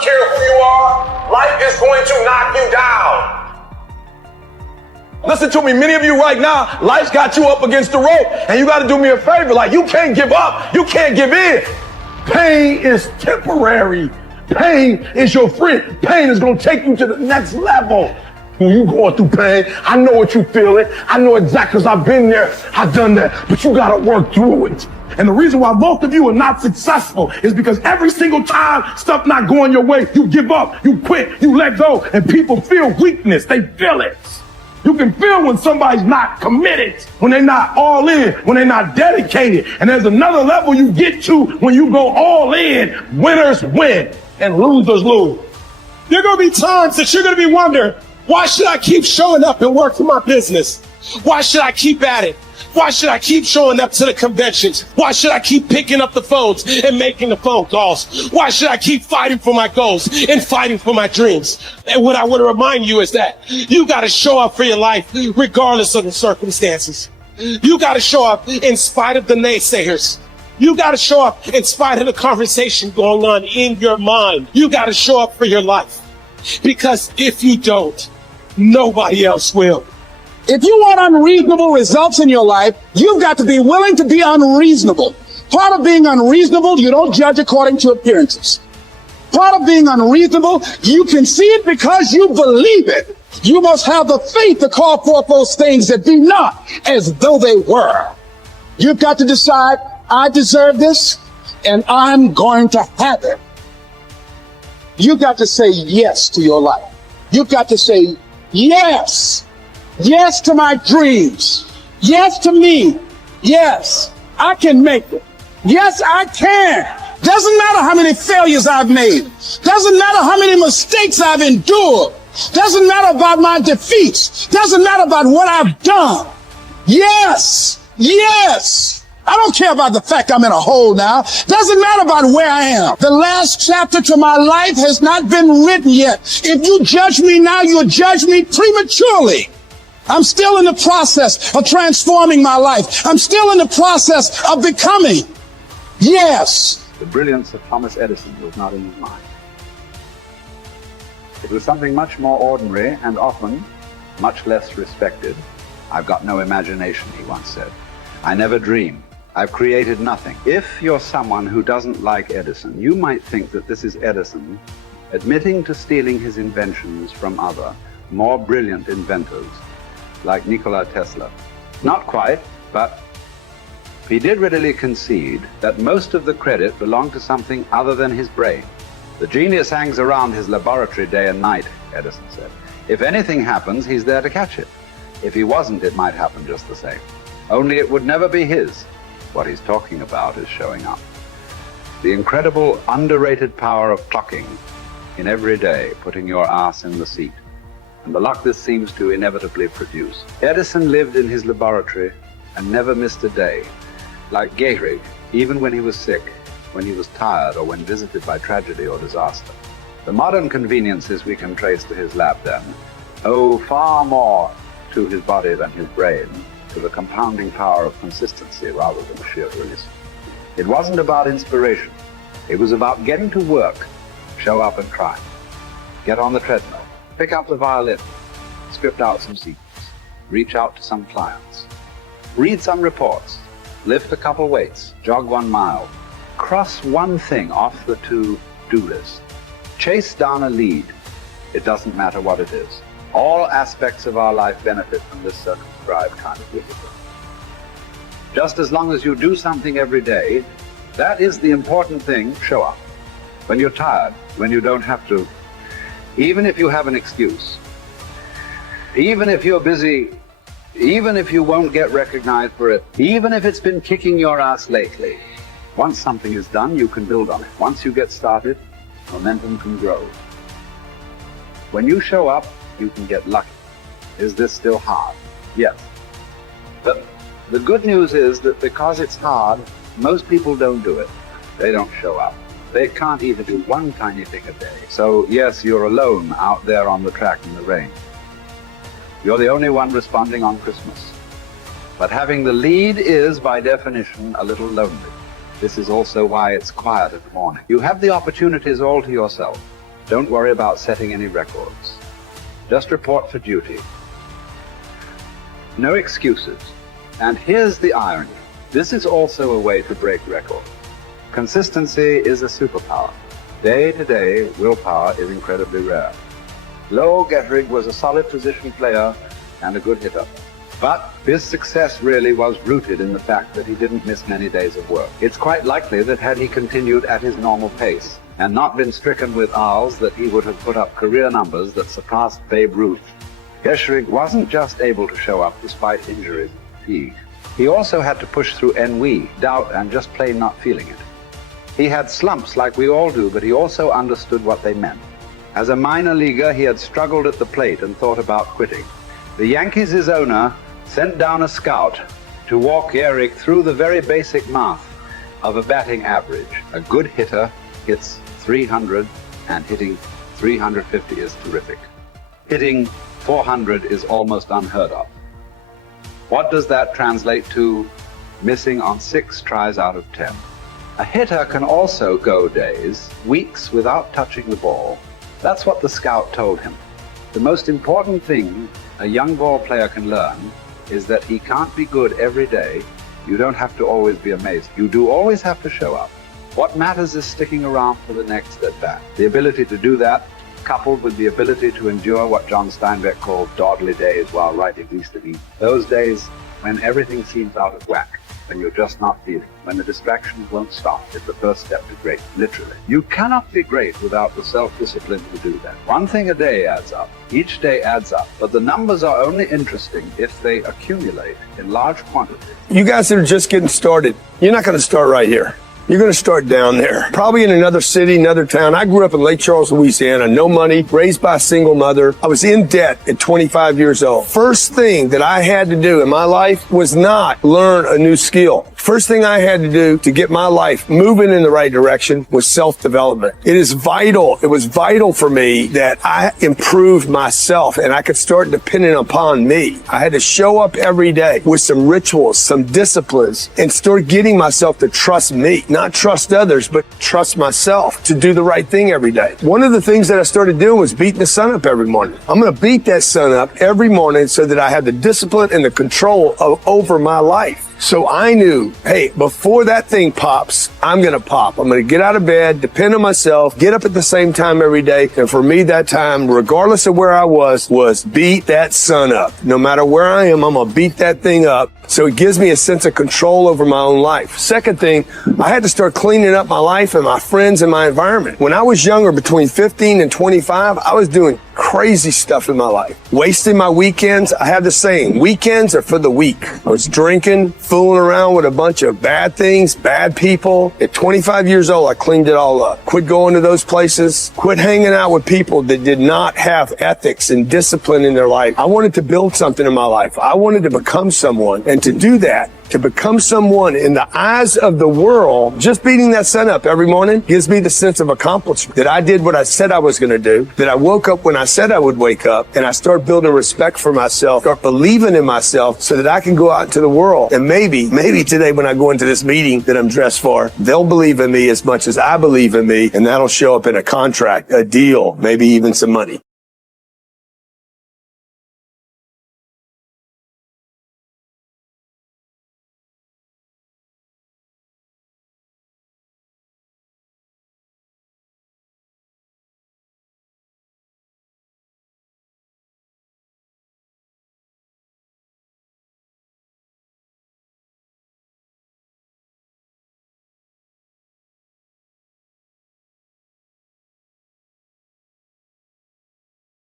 don't care who you are, life is going to knock you down. Listen to me, many of you right now, life's got you up against the rope, and you got to do me a favor. Like, you can't give up. You can't give in. Pain is temporary. Pain is your friend. Pain is going to take you to the next level. When you going through pain, I know what you're feeling. I know exactly, because I've been there. I've done that. But you got to work through it. And the reason why most of you are not successful is because every single time stuff not going your way, you give up, you quit, you let go, and people feel weakness. They feel it. You can feel when somebody's not committed, when they're not all in, when they're not dedicated. And there's another level you get to when you go all in. Winners win and losers lose. There are going to be times that you're going to be wondering, why should I keep showing up and work for my business? Why should I keep at it? Why should I keep showing up to the conventions? Why should I keep picking up the phones and making the phone calls? Why should I keep fighting for my goals and fighting for my dreams? And what I want to remind you is that you got to show up for your life regardless of the circumstances. You got to show up in spite of the naysayers. You got to show up in spite of the conversation going on in your mind. You got to show up for your life. Because if you don't, nobody else will. If you want unreasonable results in your life, you've got to be willing to be unreasonable. Part of being unreasonable, you don't judge according to appearances. Part of being unreasonable, you can see it because you believe it. You must have the faith to call forth those things that be not as though they were. You've got to decide, I deserve this, and I'm going to have it. You've got to say yes to your life. You've got to say yes. Yes to my dreams. Yes to me. Yes, I can make it. Yes, I can. Doesn't matter how many failures I've made. Doesn't matter how many mistakes I've endured. Doesn't matter about my defeats. Doesn't matter about what I've done. Yes, yes. I don't care about the fact I'm in a hole now. Doesn't matter about where I am. The last chapter to my life has not been written yet. If you judge me now, you'll judge me prematurely. I'm still in the process of transforming my life. I'm still in the process of becoming. Yes. The brilliance of Thomas Edison was not in his mind. It was something much more ordinary and often much less respected. I've got no imagination, he once said. I never dream. I've created nothing. If you're someone who doesn't like Edison, you might think that this is Edison admitting to stealing his inventions from other, more brilliant inventors, like Nikola Tesla. Not quite, but he did readily concede that most of the credit belonged to something other than his brain. The genius hangs around his laboratory day and night, Edison said. If anything happens, he's there to catch it. If he wasn't, it might happen just the same. Only it would never be his. What he's talking about is showing up. The incredible, underrated power of clocking in every day, putting your ass in the seat, and the luck this seems to inevitably produce. Edison lived in his laboratory and never missed a day. Like Gehrig, even when he was sick, when he was tired, or when visited by tragedy or disaster. The modern conveniences we can trace to his lab then owe far more to his body than his brain, to the compounding power of consistency rather than sheer release. It wasn't about inspiration. It was about getting to work, show up and try. Get on the treadmill, pick up the violin, script out some sequences, reach out to some clients, read some reports, lift a couple weights, jog 1 mile, cross one thing off the to-do list, chase down a lead. It doesn't matter what it is. All aspects of our life benefit from this circumscribed kind of discipline. Just as long as you do something every day, that is the important thing. Show up. When you're tired, when you don't have to, even if you have an excuse, even if you're busy, even if you won't get recognized for it, even if it's been kicking your ass lately, once something is done, you can build on it. Once you get started, momentum can grow. When you show up, you can get lucky. Is this still hard? Yes. But the good news is that because it's hard, most people don't do it. They don't show up. They can't even do one tiny thing a day. So yes, you're alone out there on the track in the rain. You're the only one responding on Christmas. But having the lead is, by definition, a little lonely. This is also why it's quiet in the morning. You have the opportunities all to yourself. Don't worry about setting any records. Just report for duty. No excuses. And here's the irony. This is also a way to break records. Consistency is a superpower. Day to day, willpower is incredibly rare. Lowell Gettrig was a solid position player and a good hitter. But his success really was rooted in the fact that he didn't miss many days of work. It's quite likely that had he continued at his normal pace and not been stricken with R's, that he would have put up career numbers that surpassed Babe Ruth. Gettrig wasn't just able to show up despite injuries and fatigue. He also had to push through ennui, doubt, and just plain not feeling it. He had slumps like we all do, but he also understood what they meant. As a minor leaguer, he had struggled at the plate and thought about quitting. The Yankees' owner sent down a scout to walk Gehrig through the very basic math of a batting average. A good hitter hits 300, and hitting 350 is terrific. Hitting 400 is almost unheard of. What does that translate to? Missing on 6 tries out of 10. A hitter can also go days, weeks without touching the ball. That's what the scout told him. The most important thing a young ball player can learn is that he can't be good every day. You don't have to always be amazed. You do always have to show up. What matters is sticking around for the next at-bat. The ability to do that, coupled with the ability to endure what John Steinbeck called dawdly days while writing Easterby. Those days when everything seems out of whack, when you're just not feeling, when the distractions won't stop, is the first step to great, literally. You cannot be great without the self-discipline to do that. One thing a day adds up. Each day adds up. But the numbers are only interesting if they accumulate in large quantities. You guys that are just getting started, you're not going to start right here. You're going to start down there, probably in another city, another town. I grew up in Lake Charles, Louisiana, no money, raised by a single mother. I was in debt at 25 years old. First thing that I had to do in my life was not learn a new skill. First thing I had to do to get my life moving in the right direction was self-development. It is vital. It was vital for me that I improved myself and I could start depending upon me. I had to show up every day with some rituals, some disciplines, and start getting myself to trust me. Not trust others, but trust myself to do the right thing every day. One of the things that I started doing was beating the sun up every morning. I'm going to beat that sun up every morning so that I have the discipline and the control over my life. So I knew, hey, before that thing pops, I'm going to pop. I'm going to get out of bed, depend on myself, get up at the same time every day. And for me, that time, regardless of where I was beat that sun up. No matter where I am, I'm going to beat that thing up. So it gives me a sense of control over my own life. Second thing, I had to start cleaning up my life and my friends and my environment. When I was younger, between 15 and 25, I was doing crazy stuff in my life. Wasting my weekends. I have the saying, weekends are for the weak. I was drinking, fooling around with a bunch of bad things, bad people. At 25 years old, I cleaned it all up. Quit going to those places. Quit hanging out with people that did not have ethics and discipline in their life. I wanted to build something in my life. I wanted to become someone. And to do that, to become someone in the eyes of the world, just beating that sun up every morning gives me the sense of accomplishment that I did what I said I was going to do, that I woke up when I said I would wake up, and I start building respect for myself, start believing in myself so that I can go out into the world. And maybe today when I go into this meeting that I'm dressed for, they'll believe in me as much as I believe in me, and that'll show up in a contract, a deal, maybe even some money.